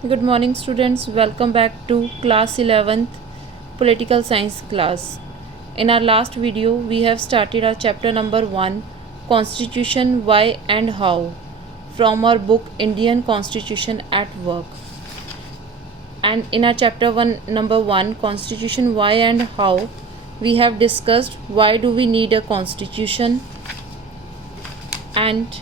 Good morning students, welcome back to class 11th political science class. In our last video we have started our chapter number 1 Constitution Why and How from our book Indian Constitution at Work. And in our chapter 1 number 1 Constitution Why and How we have discussed why do we need a constitution and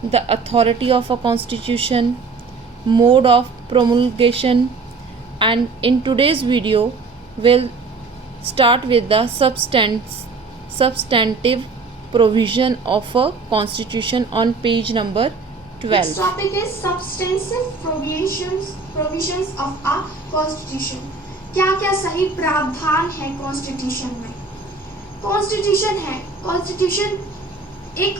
the authority of a constitution, mode of promulgation, and in today's video we'll start with the substantive provision of a constitution on page number 12. Next topic is substantive provisions of a constitution. क्या क्या सही प्रावधान है constitution में? Constitution एक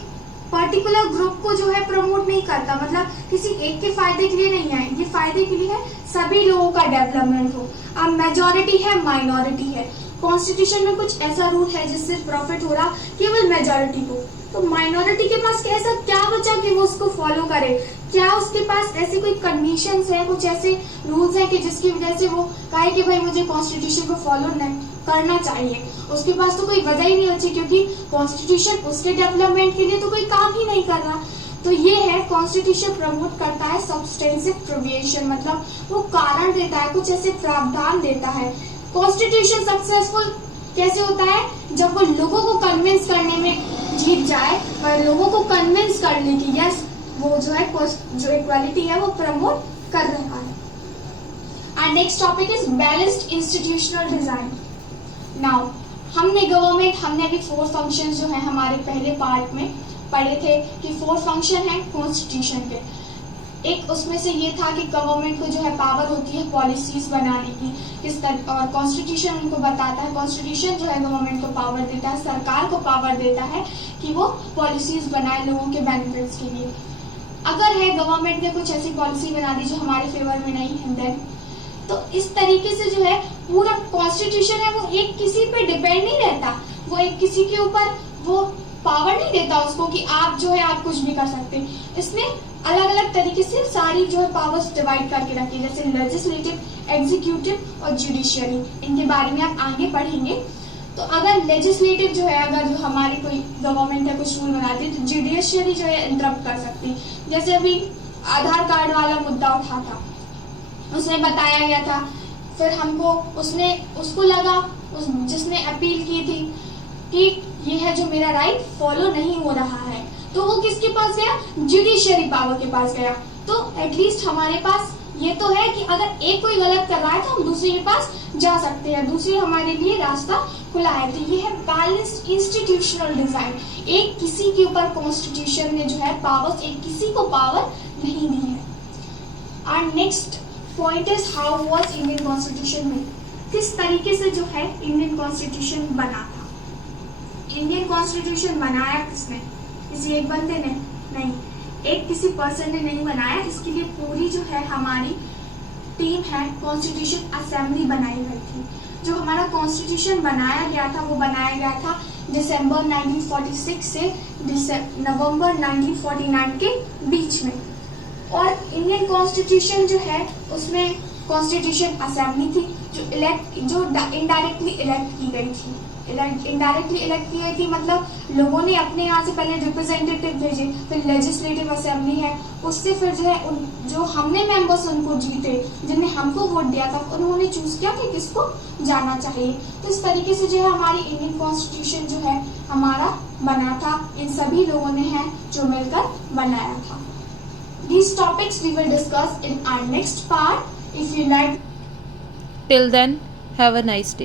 particular group को जो है प्रमोट नहीं करता, मतलब किसी एक के फायदे के लिए नहीं है, ये फायदे के लिए है सभी लोगों का डेवलपमेंट हो। अब मेजॉरिटी है माइनॉरिटी है, कॉन्स्टिट्यूशन में कुछ ऐसा रूल है जिससे प्रॉफिट हो रहा केवल मेजॉरिटी को, तो माइनॉरिटी के पास ऐसा क्या बचा कि वो उसको फॉलो करे? क्या उसके पास ऐसी कोई कंडीशंस है, कुछ ऐसे रूल्स हैं कि जिसकी वजह से वो कहे कि भाई मुझे कॉन्स्टिट्यूशन को फॉलो करना चाहिए? उसके पास तो कोई वजह ही नहीं बची, क्योंकि कॉन्स्टिट्यूशन उसके डेवलपमेंट के लिए तो कोई काम ही नहीं कर रहा। तो ये है कॉन्स्टिट्यूशन प्रमोट करता है सब्सटेंसिव प्रोविजन, मतलब वो कारण देता है, कुछ ऐसे प्रावधान देता है। कॉन्स्टिट्यूशन सक्सेसफुल कैसे होता है? जब वो लोगों को कन्विंस करने में जीत जाए और लोगों को कन्विंस कर ले कि यस वो जो है जो इक्वालिटी है वो प्रमोट कर रहा है। And next topic is balanced institutional design. Now हमने अभी 4 फंक्शन जो है हमारे पहले पार्ट में पढ़े थे कि 4 फंक्शन है कॉन्स्टिट्यूशन के। एक उसमें से ये था कि गवर्नमेंट को जो है पावर होती है पॉलिसीज बनाने की, किस तरह, और कॉन्स्टिट्यूशन उनको बताता है, कॉन्स्टिट्यूशन जो है गवर्नमेंट को पावर देता है, सरकार को पावर देता है कि वो पॉलिसीज बनाए लोगों के बेनिफिट्स के लिए। अगर है गवर्नमेंट ने कुछ ऐसी पॉलिसी बना दी जो हमारे फेवर में नहीं है, देन तो इस तरीके से जो है पूरा कॉन्स्टिट्यूशन है वो एक किसी पे डिपेंड नहीं रहता, वो एक किसी के ऊपर वो पावर नहीं देता उसको कि आप जो है आप कुछ भी कर सकते। इसने अलग अलग तरीके से सारी जो है पावर्स डिवाइड करके रखी, जैसे लेजिस्लेटिव, एग्जीक्यूटिव और जुडिशियरी। इनके बारे में आप आगे पढ़ेंगे। तो अगर लेजिस्लेटिव जो है, अगर जो हमारी कोई गवर्नमेंट है कुछ रूल बनाती है, तो जुडिशियरी जो है इंटरप्ट कर सकती। जैसे अभी आधार कार्ड वाला मुद्दा उठा था, उसमें बताया गया था, फिर हमको उसको लगा जिसने अपील की थी कि ये है जो मेरा राइट फॉलो नहीं हो रहा है, तो वो किसके पास गया? जुडिशियरी पावर के पास गया। तो एटलीस्ट हमारे पास ये तो है कि अगर एक कोई गलत कर रहा है तो हम दूसरे के पास जा सकते हैं, दूसरे हमारे लिए रास्ता खुला है। तो ये है बैलेंस्ड इंस्टीट्यूशनल डिजाइन। एक किसी के ऊपर कॉन्स्टिट्यूशन ने जो है पावर्स, एक किसी को पावर नहीं दी है। और next point is how was Indian constitution में, किस तरीके से जो है इंडियन कॉन्स्टिट्यूशन बना था। इंडियन कॉन्स्टिट्यूशन बनाया किसने? किसी एक बंदे ने नहीं, एक किसी पर्सन ने नहीं बनाया। इसके लिए पूरी जो है हमारी टीम है कॉन्स्टिट्यूशन असेंबली बनाई गई थी। जो हमारा कॉन्स्टिट्यूशन बनाया गया था वो बनाया गया था दिसंबर 1946 से नवंबर 1949 के बीच में। और इंडियन कॉन्स्टिट्यूशन जो है उसमें कॉन्स्टिट्यूशन असेंबली थी जो इनडायरेक्टली इलेक्ट की गई थी। इनडायरेक्टली इलेक्ट की गई थी मतलब लोगों ने अपने यहाँ से पहले रिप्रेजेंटेटिव भेजे, फिर लेजिस्लेटिव असेंबली है, उससे फिर जो है जो हमने मेंबर्स उनको जीते, जिन्हें हमको वोट दिया था, उन्होंने चूज किया कि किसको जाना चाहिए। तो इस तरीके से जो है हमारी इंडियन कॉन्स्टिट्यूशन जो है हमारा बना था, इन सभी लोगों ने है जो मिलकर बनाया था। These topics we will discuss in our next part. If you like, Till then, have a nice day.